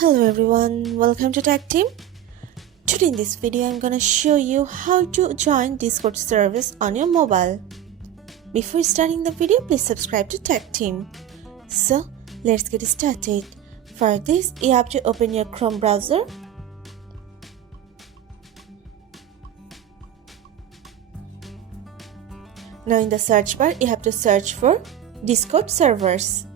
Hello everyone, welcome to Tactim. Today in this video I'm gonna show you how to join Discord service on your mobile. Before starting the video, please subscribe to Tactim. So let's get started. For this, you have to open your Chrome browser. Now in the search bar, you have to search for Discord servers.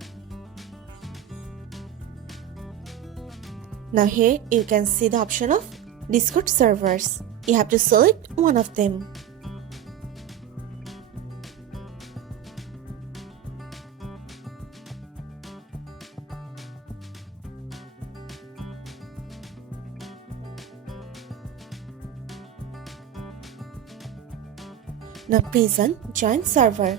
Now here you can see the option of Discord servers. You have to select one of them. Now press on Join Server.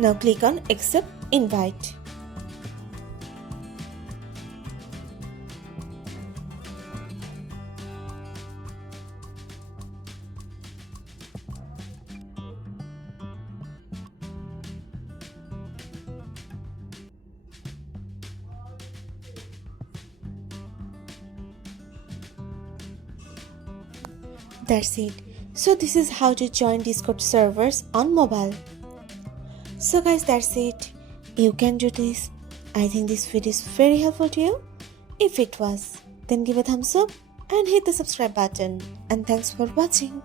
Now click on Accept Invite. That's it. So this is how to join Discord servers on mobile. So guys, that's it. You can do this. I think this video is very helpful to you. If it was, then give a thumbs up and hit the subscribe button. And thanks for watching.